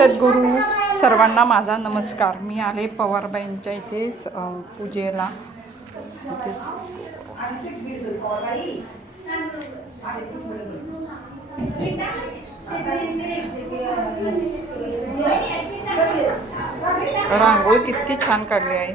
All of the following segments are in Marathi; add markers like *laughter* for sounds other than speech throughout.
सद्गुरू सर्वांना माझा नमस्कार. मी आले पवारबाईंच्या इथे पूजेला. रांगोळी किती छान काढली आहे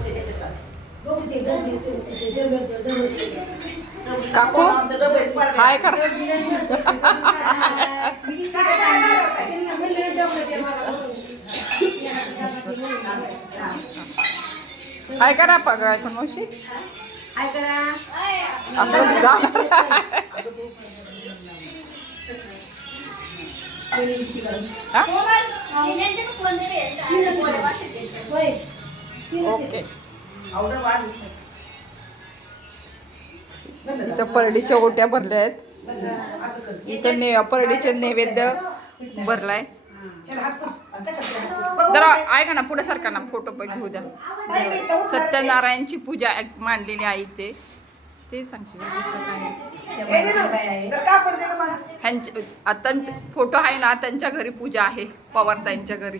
काकू हाय करा हाय करा पगार मावशी आपण जाणार हा? ओके इथं परडीच्या ओट्या भरल्या आहेत. इथं ने परडीचे नैवेद्य भरलाय. जरा ऐका ना पुढे सारखा ना फोटो पण घेऊ द्या. सत्यनारायणची पूजा एक मांडलेली आहे इथे. ते सांगते आता फोटो आहे ना त्यांच्या घरी पूजा आहे. पवारताईंच्या घरी.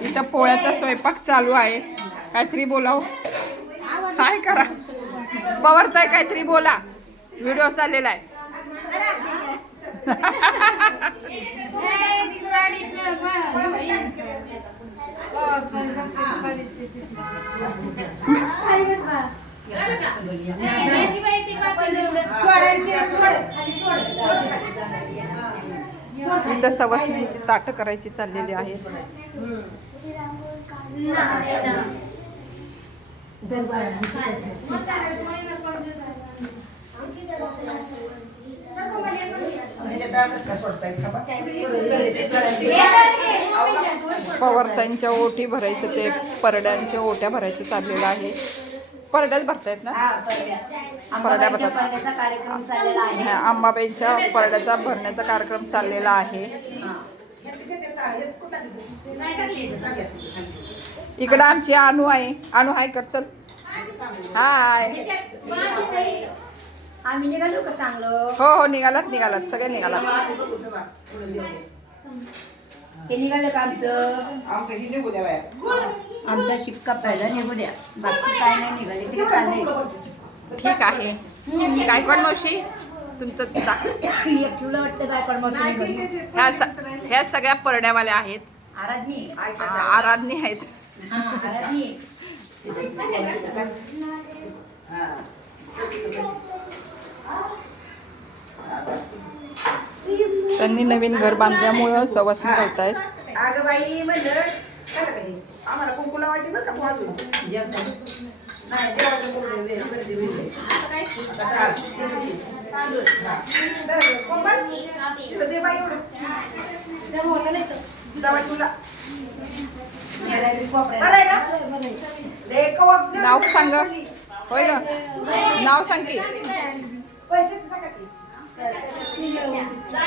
इथं पोळ्याचा स्वयंपाक चालू आहे. काहीतरी बोलाव. काय करा. पवरताय काहीतरी बोला. व्हिडिओ चाललेला आहे. *laughs* *laughs* *laughs* इथं सवासणींची ताटं करायची चाललेली आहे. पवारतांच्या ओटी भरायचं ते परड्यांच्या ओट्या भरायचं चाललेलं आहे. परड्याच भरतायत ना? परड्या. भरतात हा, अंबाबाईंच्या परड्याचा भरण्याचा कार्यक्रम चाललेला आहे. इकडं आमची अनु आहे. अनु हाय कर चल. हाय. आम्ही निघालो का चांगलं? हो हो निघालात निघालात. सगळे निघालात. हे निघालं का आमचं? आमचा शिक्का पहिला निघू द्या. बाकी काय नाही निघाले ठीक आहे. गायकवाड मावशी? तुमचं दाख एक ठेवलं वाटतं काय ह्या स- ह्या सगळ्या परड्यावाल्या आहेत. आराधनी. आ- आराधनी. आहेत. हा आराधनी. त्यांनी नवीन घर बांधल्यामुळं सवासणी करतायत अगं बाई म्हणलं चला काही आम्हाला कुंकू लावायची बरं का तू अजून नाही जेवायचं बोलले, वेळ, गर्दी वेगळी. आता चाल, शेवटी. हा. तर, कोमल, तिला दे बाई एवढं. दवा तुला. बरं आहे ना? लय कवक जण नाव सांग. होय ग नाव सांग की.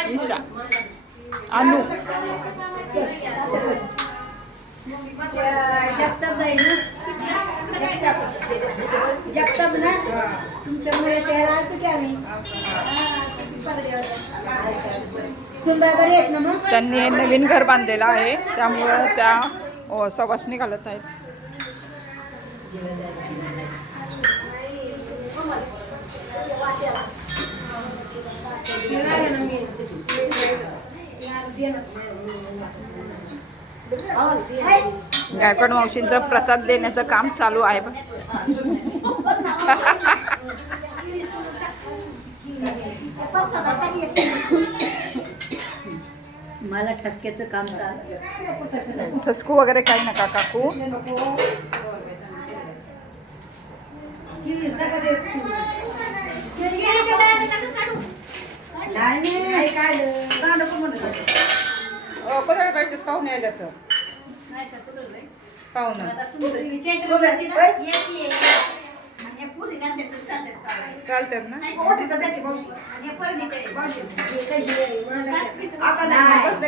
ईशा अनु ना तुमच्यामुळे की आम्ही त्यांनी नवीन घर बांधलेलं आहे. त्यामुळं त्या अ, सवासणी घालत आहेत. गायकवाड मावशींचं प्रसाद देण्याचं काम चालू आहे. मला ठसक्याचं काम चालू ठसकू वगैरे काही नका काकू नाही कोणाला पाहिजे पाहुणे आल्या तर पाहुणं चालतात ना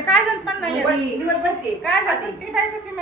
काय झालं पण नाही? काय झालं? ती तशी